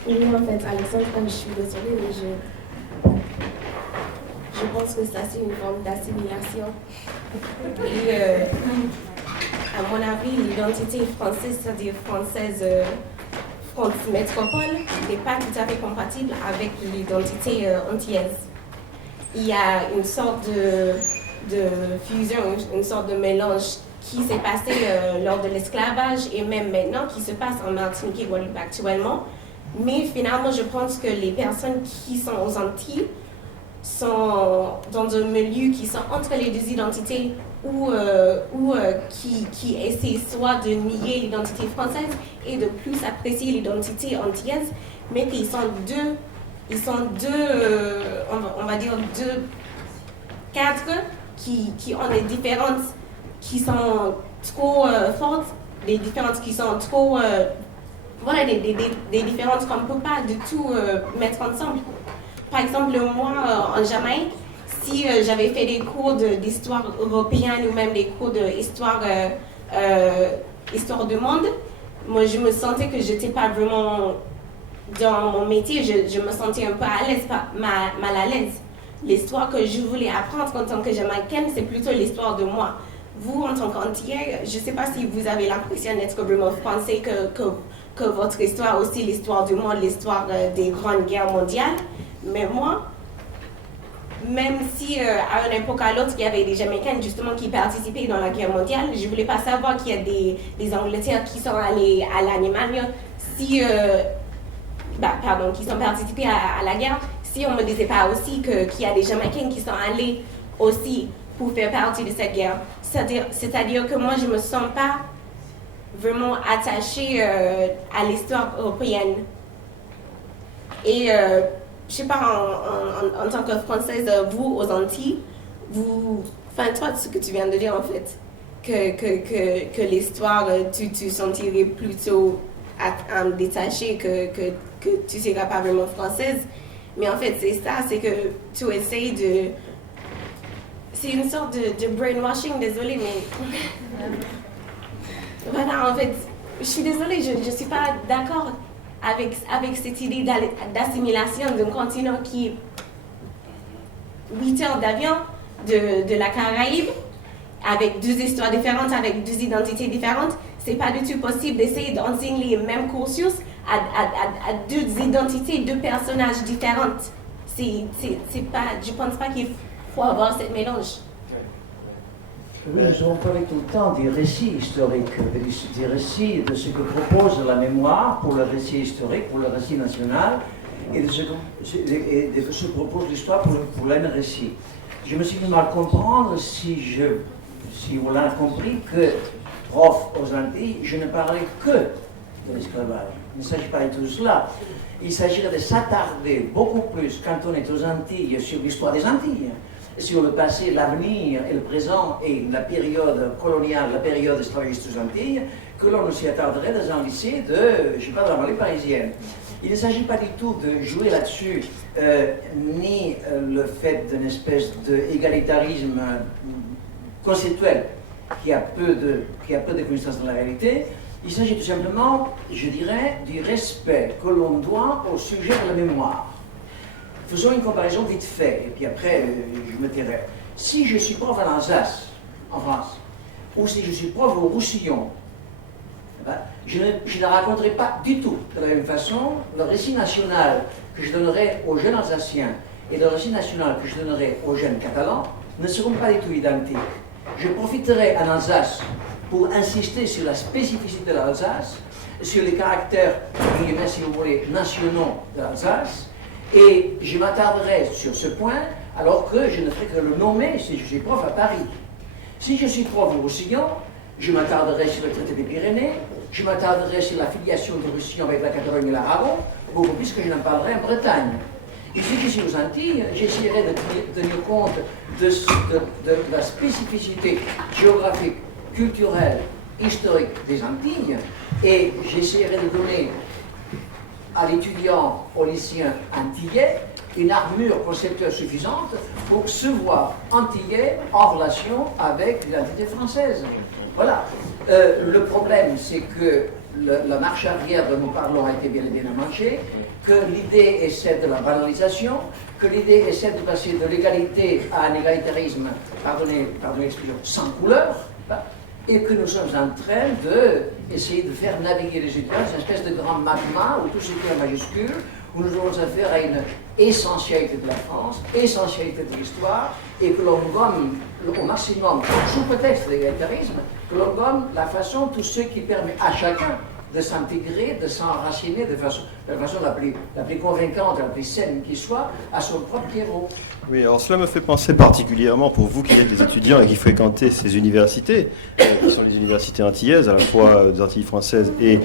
Oui, en fait, Alexandre, je suis désolée, mais je pense que c'est assez une forme d'assimilation. Et à mon avis, l'identité française, c'est-à-dire française métropole, n'est pas tout à fait compatible avec l'identité antillaise. Il y a une sorte de fusion, une sorte de mélange qui s'est passé lors de l'esclavage et même maintenant qui se passe en Martinique et Guadeloupe actuellement. Mais finalement, je pense que les personnes qui sont aux Antilles sont dans un milieu qui sont entre les deux identités ou qui essaient soit de nier l'identité française et de plus apprécier l'identité antillaise, mais qu'ils sont on va dire deux cadres qui ont des différences qui sont trop fortes, des différences qui sont trop... voilà, des différences qu'on ne peut pas du tout mettre ensemble. Par exemple, moi, en Jamaïque, si j'avais fait des cours d'histoire européenne ou même des cours d'histoire histoire du monde, moi, je me sentais que je n'étais pas vraiment dans mon métier, je me sentais un peu à l'aise, mal à l'aise. L'histoire que je voulais apprendre en tant que Jamaïcaine, c'est plutôt l'histoire de moi. Vous, en tant qu'Antillais, je ne sais pas si vous avez l'impression d'être vraiment français, que votre histoire aussi, l'histoire du monde, l'histoire des grandes guerres mondiales. Mais moi, même si à une époque à l'autre, il y avait des Jamaïcains justement qui participaient dans la guerre mondiale, je ne voulais pas savoir qu'il y a des Angleterres qui sont allés à l'Allemagne, qui sont participés à la guerre, si on ne me disait pas aussi qu'il y a des Jamaïcains qui sont allés aussi pour faire partie de cette guerre. C'est-à-dire que moi, je ne me sens pas vraiment attachée à l'histoire européenne. Et je ne sais pas, en tant que Française, vous, aux Antilles, enfin, toi, ce que tu viens de dire, en fait, que l'histoire, tu sentirais plutôt détaché que tu seras pas vraiment française. Mais en fait, c'est ça, c'est que tu essayes de... C'est une sorte de brainwashing, désolée, mais... Voilà, en fait, je suis désolée, je ne suis pas d'accord avec cette idée d'assimilation d'un continent qui est 8 heures d'avion de la Caraïbe, avec 2 histoires différentes, avec 2 identités différentes. C'est pas du tout possible d'essayer d'enseigner les mêmes cursus à 2 identités, 2 personnages différentes. C'est pas, je pense pas qu'il faut avoir ce mélange. Oui, nous avons parlé tout le temps des récits historiques, des récits de ce que propose la mémoire pour le récit historique, pour le récit national, et de ce que propose l'histoire pour le récit. Je me suis fait mal comprendre si on l'a compris que, prof aux Antilles, je ne parlais que de l'esclavage. Il ne s'agit pas de tout cela. Il s'agirait de s'attarder beaucoup plus quand on est aux Antilles sur l'histoire des Antilles, sur le passé, l'avenir et le présent et la période coloniale, la période esclavagiste aux Antilles, que l'on s'y attarderait dans un lycée de, je sais pas, de la Malais parisienne. Il ne s'agit pas du tout de jouer là-dessus, ni le fait d'une espèce d'égalitarisme conceptuel qui a peu de connaissance dans la réalité. Il s'agit tout simplement, je dirais, du respect que l'on doit au sujet de la mémoire. Faisons une comparaison vite fait, et puis après, je me tairai. Si je suis prof en Alsace, en France, ou si je suis prof au Roussillon, je ne raconterai pas du tout de la même façon le récit national que je donnerai aux jeunes Alsaciens et le récit national que je donnerai aux jeunes Catalans ne seront pas du tout identiques. Je profiterai en Alsace pour insister sur la spécificité de l'Alsace, sur les caractères, si vous voulez, nationaux de l'Alsace, et je m'attarderai sur ce point alors que je ne ferai que le nommer si je suis prof à Paris. Si je suis prof au Roussillon, je m'attarderai sur le traité des Pyrénées, je m'attarderai sur la filiation du Roussillon avec la Catalogne et l'Aragon, beaucoup plus que je n'en parlerai en Bretagne. Et si je suis aux Antilles, j'essaierai de tenir compte de la spécificité géographique, culturelle, historique des Antilles, et j'essaierai de donner à l'étudiant, au lycéen antillais, une armure conceptuelle suffisante pour se voir antillais en relation avec l'identité française. Voilà. Le problème, c'est que la marche arrière dont nous parlons a été bien manchée, que l'idée est celle de la banalisation, que l'idée est celle de passer de l'égalité à un égalitarisme, pardonnez l'expression, sans couleur, et que nous sommes en train d'essayer de faire naviguer les étudiants dans une espèce de grand magma où tout ce qui est en majuscule, où nous avons affaire à une essentialité de la France, essentialité de l'histoire, et que l'on gomme au maximum, sous prétexte d'égalitarisme, que l'on gomme la façon, tout ce qui permet à chacun de s'intégrer, de s'enraciner de la façon la plus convaincante, la plus saine qui soit, à son propre héros. Oui, alors cela me fait penser particulièrement, pour vous qui êtes des étudiants et qui fréquentez ces universités, qui sont les universités antillaises, à la fois des Antilles françaises et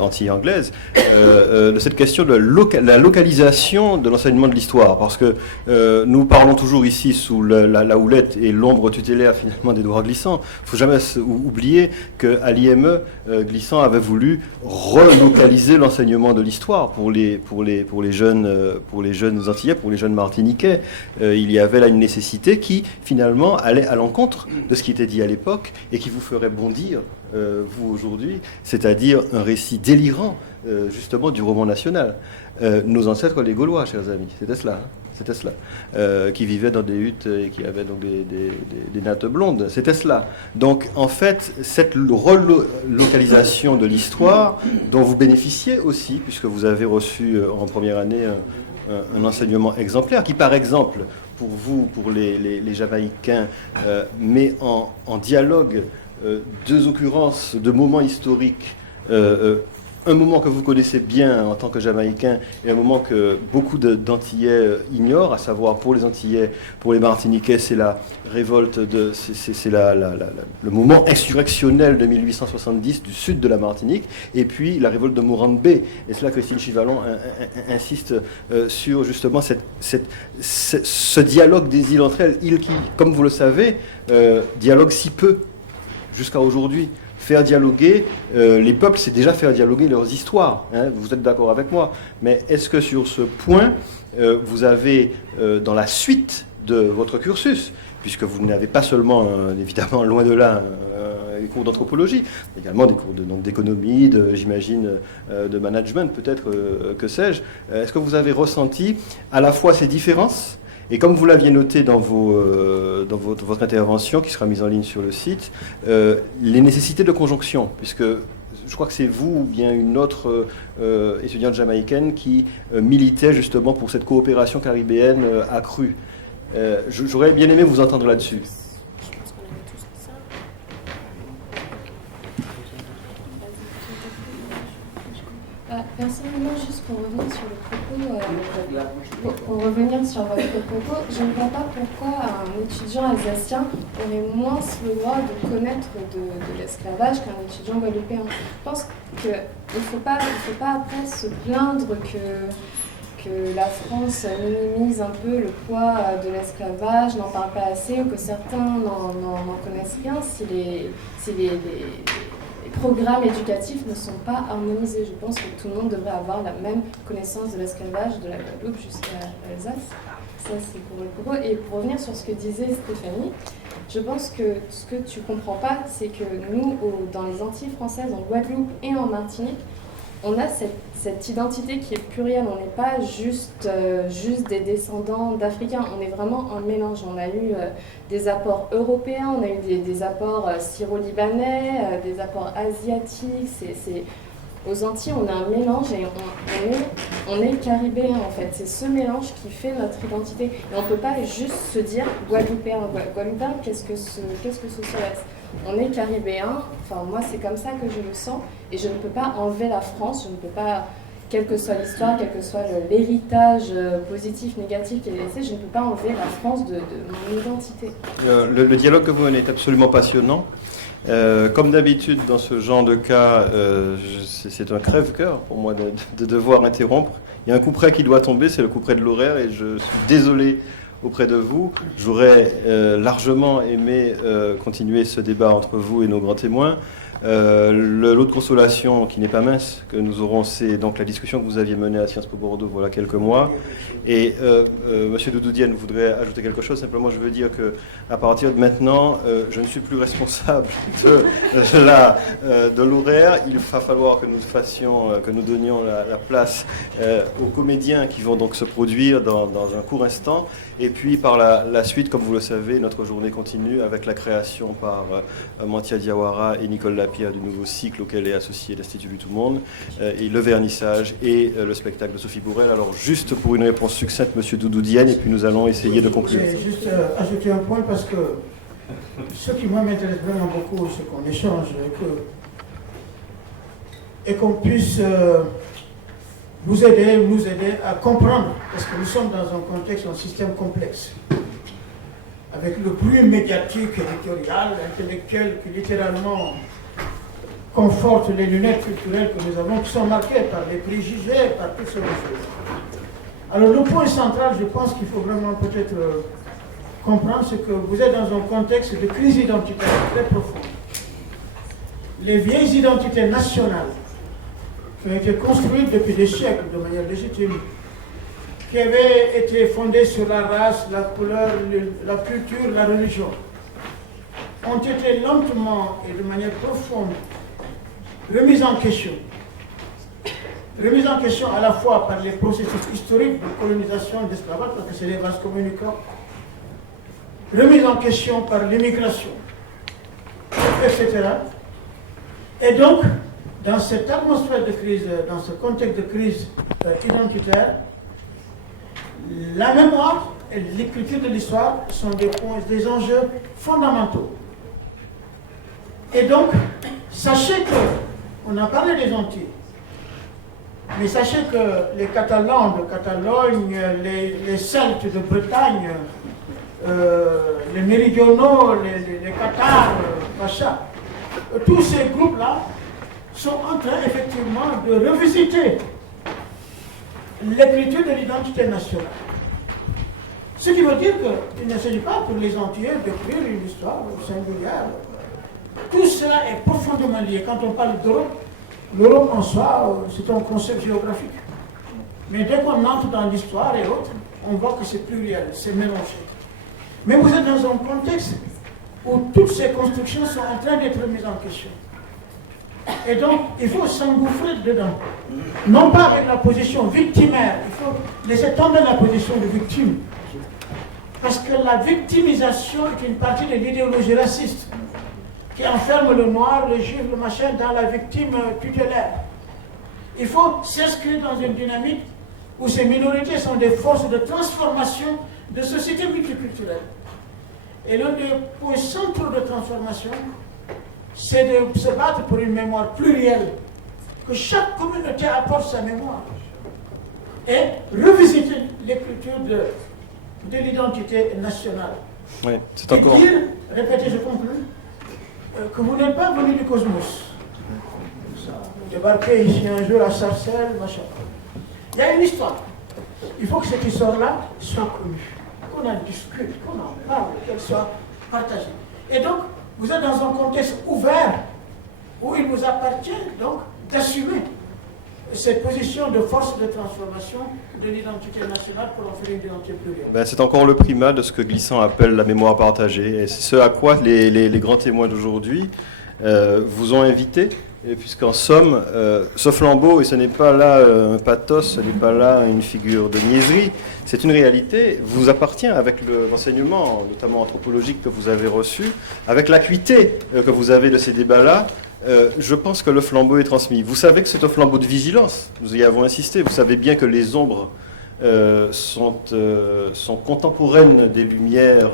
Antilles anglaises, de cette question de la localisation de l'enseignement de l'histoire. Parce que nous parlons toujours ici sous la houlette et l'ombre tutélaire finalement d'Édouard Glissant. Il ne faut jamais oublier qu'à l'IME, Glissant avait voulu relocaliser l'enseignement de l'histoire pour les jeunes Antillais, pour les jeunes Martiniquais. Il y avait là une nécessité qui, finalement, allait à l'encontre de ce qui était dit à l'époque et qui vous ferait bondir, vous, aujourd'hui, c'est-à-dire un récit délirant, justement, du roman national. Nos ancêtres, les Gaulois, chers amis, c'était cela. C'était cela. Qui vivaient dans des huttes et qui avaient donc des nattes blondes. C'était cela. Donc, en fait, cette relocalisation de l'histoire dont vous bénéficiez aussi, puisque vous avez reçu en première année un enseignement exemplaire qui, par exemple, pour vous, pour les Jamaïcains, met en dialogue 2 occurrences de moments historiques, un moment que vous connaissez bien en tant que Jamaïcain et un moment que beaucoup d'Antillais ignorent, à savoir pour les Antillais, pour les Martiniquais, c'est la révolte, c'est le moment insurrectionnel de 1870 du sud de la Martinique, et puis la révolte de Morandé. Et c'est là que Christine Chivalon insiste sur justement ce dialogue des îles entre elles, îles qui, comme vous le savez, dialoguent si peu. jusqu'à aujourd'hui. Faire dialoguer les peuples, c'est déjà faire dialoguer leurs histoires. Hein, vous êtes d'accord avec moi. Mais est-ce que sur ce point, vous avez, dans la suite de votre cursus, puisque vous n'avez pas seulement, évidemment, loin de là, des cours d'anthropologie, également des cours d'économie, j'imagine, de management, peut-être, que sais-je, est-ce que vous avez ressenti à la fois ces différences? Et comme vous l'aviez noté dans votre intervention, qui sera mise en ligne sur le site, les nécessités de conjonction, puisque je crois que c'est vous ou bien une autre étudiante jamaïcaine qui militait justement pour cette coopération caribéenne accrue. J'aurais bien aimé vous entendre là-dessus. Personnellement, juste pour revenir sur le propos, pour revenir sur votre propos, je ne vois pas pourquoi un étudiant alsacien aurait moins le droit de connaître de l'esclavage qu'un étudiant guadeloupéen. Je pense qu'il ne faut pas après se plaindre que la France minimise un peu le poids de l'esclavage, n'en parle pas assez, ou que certains n'en connaissent rien si les programmes éducatifs ne sont pas harmonisés. Je pense que tout le monde devrait avoir la même connaissance de l'esclavage de la Guadeloupe jusqu'à l'Alsace. Ça, c'est pour le propos. Et pour revenir sur ce que disait Stéphanie, je pense que ce que tu comprends pas, c'est que nous, dans les Antilles françaises, en Guadeloupe et en Martinique, on a cette identité qui est plurielle. On n'est pas juste des descendants d'Africains. On est vraiment un mélange. On a eu des apports européens, on a eu des apports syro-libanais, des apports asiatiques. Aux Antilles, on a un mélange et on est caribéen en fait. C'est ce mélange qui fait notre identité. Et on ne peut pas juste se dire guadeloupéen. Guadeloupéen, qu'est-ce que ce serait ? On est caribéen, enfin moi c'est comme ça que je le sens, et je ne peux pas enlever la France, je ne peux pas, quelle que soit l'histoire, quel que soit l'héritage positif, négatif qu'elle a laissé, je ne peux pas enlever la France de mon identité. Le dialogue que vous menez est absolument passionnant. Comme d'habitude dans ce genre de cas, c'est un crève-cœur pour moi de devoir interrompre. Il y a un coup près qui doit tomber, c'est le coup près de l'horaire, et je suis désolé auprès de vous. J'aurais largement aimé continuer ce débat entre vous et nos grands témoins. L'autre consolation qui n'est pas mince que nous aurons, c'est donc la discussion que vous aviez menée à Sciences Po Bordeaux voilà quelques mois. Et Monsieur Doudou Diène voudrait ajouter quelque chose. Simplement, je veux dire que à partir de maintenant, je ne suis plus responsable de l'horaire. Il va falloir que nous donnions la place aux comédiens qui vont donc se produire dans un court instant. Et puis par la suite, comme vous le savez, notre journée continue avec la création par Mantia Diawara et Nicole Lapierre du nouveau cycle auquel est associé l'Institut du Tout-Monde, et le vernissage et le spectacle de Sophie Bourrel. Alors juste pour une réponse succincte, Monsieur Doudou Diène, et puis nous allons essayer de conclure. Je vais juste ajouter un point parce que ce qui moi m'intéresse vraiment beaucoup, c'est qu'on échange et qu'on puisse nous aider à comprendre, parce que nous sommes dans un contexte, un système complexe, avec le bruit médiatique, éditorial, intellectuel, qui littéralement conforte les lunettes culturelles que nous avons, qui sont marquées par les préjugés, par toutes sortes de choses. Alors le point central, je pense qu'il faut vraiment peut-être comprendre, c'est que vous êtes dans un contexte de crise identitaire très profonde. Les vieilles identités nationales, qui ont été construites depuis des siècles de manière légitime, qui avaient été fondées sur la race, la couleur, la culture, la religion, ont été lentement et de manière profonde remises en question. Remises en question à la fois par les processus historiques de colonisation et d'esclavage, parce que c'est des vases communicants, remises en question par l'immigration, etc. Et donc, dans cette atmosphère de crise, dans ce contexte de crise identitaire, la mémoire et l'écriture de l'histoire sont des enjeux fondamentaux. Et donc, sachez que, on a parlé des Antilles, mais sachez que les Catalans de Catalogne, les Celtes de Bretagne, les Méridionaux, les Cathares, machin, tous ces groupes-là sont en train effectivement de revisiter l'écriture de l'identité nationale. Ce qui veut dire qu'il ne s'agit pas pour les Antillais d'écrire une histoire singulière Tout cela est profondément lié. Quand on parle d'Europe, l'Europe en soi, c'est un concept géographique. Mais dès qu'on entre dans l'histoire et autres, on voit que c'est pluriel, c'est mélangé. Mais vous êtes dans un contexte où toutes ces constructions sont en train d'être mises en question. Et donc, il faut s'engouffrer dedans. Non pas avec la position victimaire, il faut laisser tomber la position de victime. Parce que la victimisation est une partie de l'idéologie raciste qui enferme le noir, le juif, le machin dans la victime tutélaire. Il faut s'inscrire dans une dynamique où ces minorités sont des forces de transformation de sociétés multiculturelles. Et l'un des points centraux de transformation, c'est de se battre pour une mémoire plurielle, que chaque communauté apporte sa mémoire, et revisiter l'écriture de l'identité nationale. Oui, c'est encore... Et dire, répétez, je conclue, que vous n'êtes pas venu du cosmos. Vous débarquez ici un jour à Sarcelles, machin. Il y a une histoire. Il faut que cette histoire-là soit connue, qu'on en discute, qu'on en parle, qu'elle soit partagée. Et donc, vous êtes dans un contexte ouvert où il vous appartient donc d'assumer cette position de force de transformation de l'identité nationale pour en faire une identité plurielle. C'est encore le primat de ce que Glissant appelle la mémoire partagée. Et c'est ce à quoi les grands témoins d'aujourd'hui vous ont invité. Et puisqu'en somme, ce flambeau, et ce n'est pas là un pathos, ce n'est pas là une figure de niaiserie, c'est une réalité, vous appartient avec l'enseignement, notamment anthropologique que vous avez reçu, avec l'acuité que vous avez de ces débats-là. Je pense que le flambeau est transmis. Vous savez que c'est un flambeau de vigilance, nous y avons insisté, vous savez bien que les ombres sont contemporaines des lumières,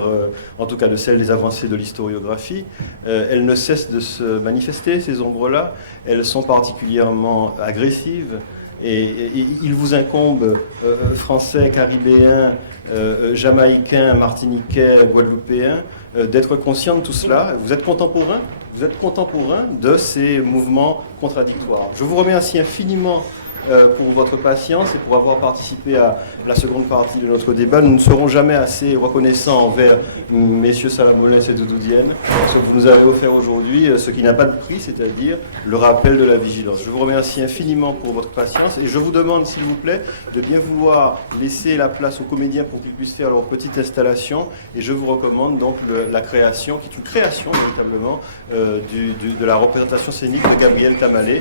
en tout cas de celles des avancées de l'historiographie. Elles ne cessent de se manifester, ces ombres-là. Elles sont particulièrement agressives. Et il vous incombe, Français, Caribéens, Jamaïcains, Martiniquais, Guadeloupéens, d'être conscient de tout cela. Vous êtes contemporain de ces mouvements contradictoires. Je vous remercie infiniment pour votre patience et pour avoir participé à la seconde partie de notre débat. Nous ne serons jamais assez reconnaissants envers messieurs Salamolès et Doudou Diène, ce que vous nous avez offert aujourd'hui, ce qui n'a pas de prix, c'est-à-dire le rappel de la vigilance. Je vous remercie infiniment pour votre patience et je vous demande, s'il vous plaît, de bien vouloir laisser la place aux comédiens pour qu'ils puissent faire leur petite installation. Et je vous recommande donc la création, qui est une création véritablement, de la représentation scénique de Gabriel Tamalé,